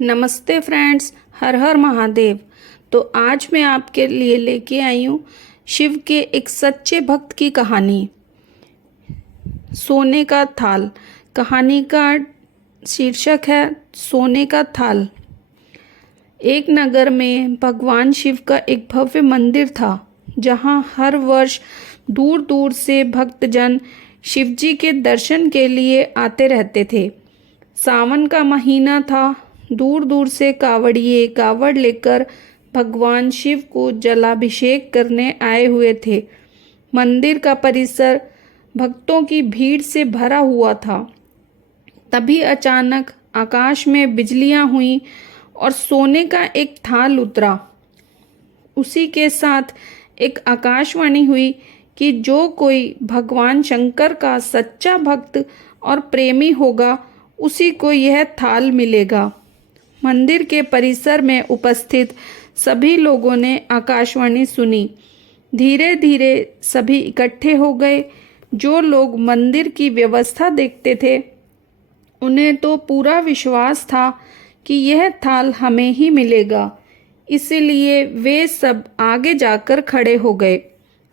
नमस्ते फ्रेंड्स, हर हर महादेव। तो आज मैं आपके लिए लेके आई हूँ शिव के एक सच्चे भक्त की कहानी। सोने का थाल। कहानी का शीर्षक है सोने का थाल। एक नगर में भगवान शिव का एक भव्य मंदिर था, जहाँ हर वर्ष दूर दूर से भक्तजन शिवजी के दर्शन के लिए आते रहते थे। सावन का महीना था। दूर दूर से कावड़िए कावड़ लेकर भगवान शिव को जलाभिषेक करने आए हुए थे। मंदिर का परिसर भक्तों की भीड़ से भरा हुआ था। तभी अचानक आकाश में बिजलियां हुईं और सोने का एक थाल उतरा। उसी के साथ एक आकाशवाणी हुई कि जो कोई भगवान शंकर का सच्चा भक्त और प्रेमी होगा, उसी को यह थाल मिलेगा। मंदिर के परिसर में उपस्थित सभी लोगों ने आकाशवाणी सुनी। धीरे धीरे सभी इकट्ठे हो गए। जो लोग मंदिर की व्यवस्था देखते थे, उन्हें तो पूरा विश्वास था कि यह थाल हमें ही मिलेगा। इसलिए वे सब आगे जाकर खड़े हो गए।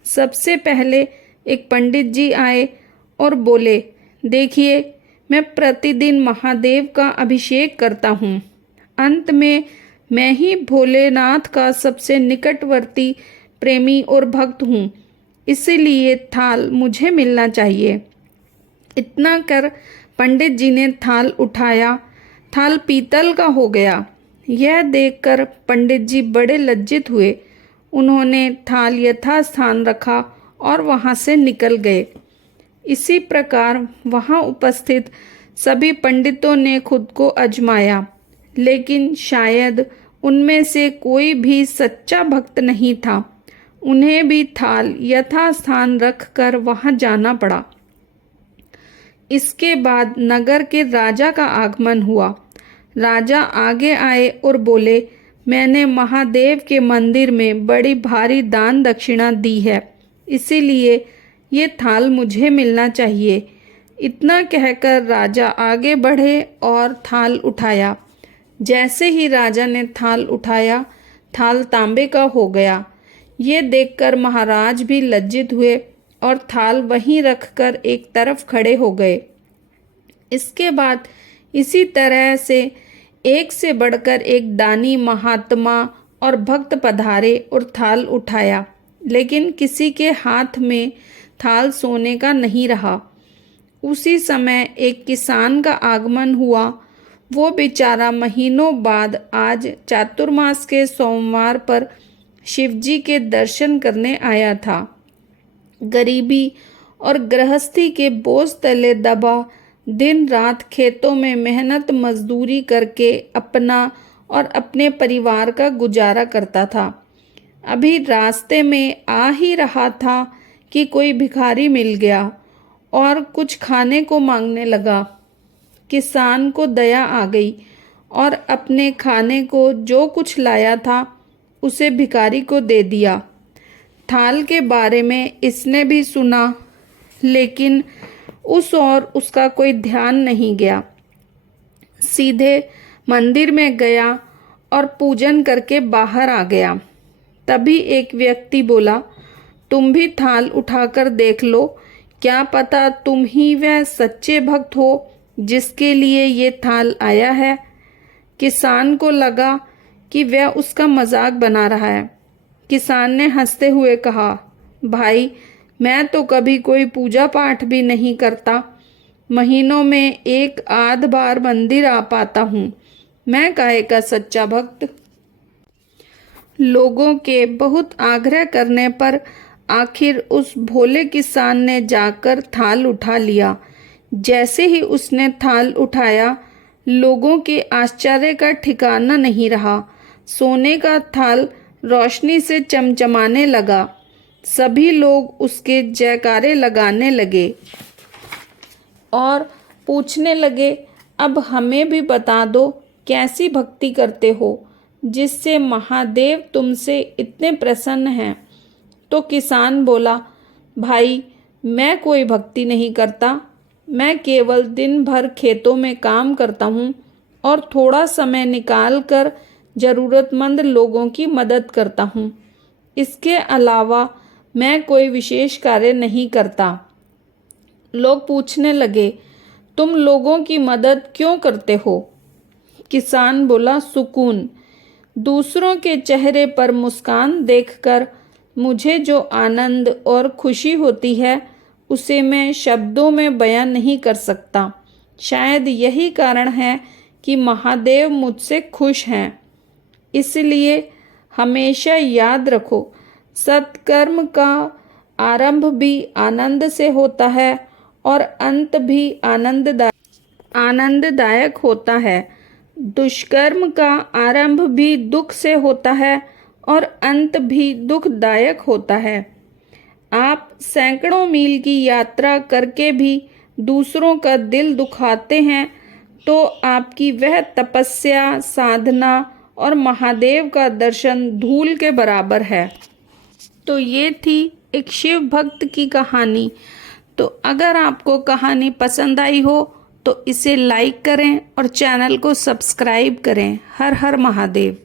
सबसे पहले एक पंडित जी आए और बोले, देखिए, मैं प्रतिदिन महादेव का अभिषेक करता हूँ। अंत में मैं ही भोलेनाथ का सबसे निकटवर्ती प्रेमी और भक्त हूँ, इसलिए थाल मुझे मिलना चाहिए। इतना कर पंडित जी ने थाल उठाया। थाल पीतल का हो गया। यह देखकर पंडित जी बड़े लज्जित हुए। उन्होंने थाल यथास्थान रखा और वहां से निकल गए। इसी प्रकार वहां उपस्थित सभी पंडितों ने खुद को आजमाया, लेकिन शायद उनमें से कोई भी सच्चा भक्त नहीं था। उन्हें भी थाल यथास्थान रखकर वहां जाना पड़ा। इसके बाद नगर के राजा का आगमन हुआ। राजा आगे आए और बोले, मैंने महादेव के मंदिर में बड़ी भारी दान दक्षिणा दी है, इसीलिए ये थाल मुझे मिलना चाहिए। इतना कहकर राजा आगे बढ़े और थाल उठाया। जैसे ही राजा ने थाल उठाया, थाल तांबे का हो गया। ये देखकर महाराज भी लज्जित हुए और थाल वहीं रखकर एक तरफ खड़े हो गए। इसके बाद इसी तरह से एक से बढ़कर एक दानी, महात्मा और भक्त पधारे और थाल उठाया, लेकिन किसी के हाथ में थाल सोने का नहीं रहा। उसी समय एक किसान का आगमन हुआ। वो बेचारा महीनों बाद आज चातुर्मास के सोमवार पर शिवजी के दर्शन करने आया था। गरीबी और गृहस्थी के बोझ तले दबा दिन रात खेतों में मेहनत मजदूरी करके अपना और अपने परिवार का गुजारा करता था। अभी रास्ते में आ ही रहा था कि कोई भिखारी मिल गया और कुछ खाने को मांगने लगा। किसान को दया आ गई और अपने खाने को जो कुछ लाया था उसे भिखारी को दे दिया। थाल के बारे में इसने भी सुना, लेकिन उस और उसका कोई ध्यान नहीं गया। सीधे मंदिर में गया और पूजन करके बाहर आ गया। तभी एक व्यक्ति बोला, तुम भी थाल उठाकर देख लो, क्या पता तुम ही वह सच्चे भक्त हो जिसके लिए ये थाल आया है। किसान को लगा कि वह उसका मजाक बना रहा है। किसान ने हंसते हुए कहा, भाई, मैं तो कभी कोई पूजा पाठ भी नहीं करता। महीनों में एक आध बार मंदिर आ पाता हूँ। मैं काहे का सच्चा भक्त। लोगों के बहुत आग्रह करने पर आखिर उस भोले किसान ने जाकर थाल उठा लिया। जैसे ही उसने थाल उठाया, लोगों के आश्चर्य का ठिकाना नहीं रहा। सोने का थाल रोशनी से चमचमाने लगा। सभी लोग उसके जयकारे लगाने लगे और पूछने लगे, अब हमें भी बता दो, कैसी भक्ति करते हो जिससे महादेव तुमसे इतने प्रसन्न हैं। तो किसान बोला, भाई, मैं कोई भक्ति नहीं करता। मैं केवल दिन भर खेतों में काम करता हूँ और थोड़ा समय निकालकर ज़रूरतमंद लोगों की मदद करता हूँ। इसके अलावा मैं कोई विशेष कार्य नहीं करता। लोग पूछने लगे, तुम लोगों की मदद क्यों करते हो? किसान बोला, सुकून। दूसरों के चेहरे पर मुस्कान देखकर मुझे जो आनंद और खुशी होती है उसे मैं शब्दों में बयां नहीं कर सकता। शायद यही कारण है कि महादेव मुझसे खुश हैं। इसलिए हमेशा याद रखो, सत्कर्म का आरंभ भी आनंद से होता है और अंत भी आनंददायक होता है। दुष्कर्म का आरंभ भी दुख से होता है और अंत भी दुखदायक होता है। आप सैकड़ों मील की यात्रा करके भी दूसरों का दिल दुखाते हैं तो आपकी वह तपस्या, साधना और महादेव का दर्शन धूल के बराबर है। तो ये थी एक शिव भक्त की कहानी। तो अगर आपको कहानी पसंद आई हो तो इसे लाइक करें और चैनल को सब्सक्राइब करें। हर हर महादेव।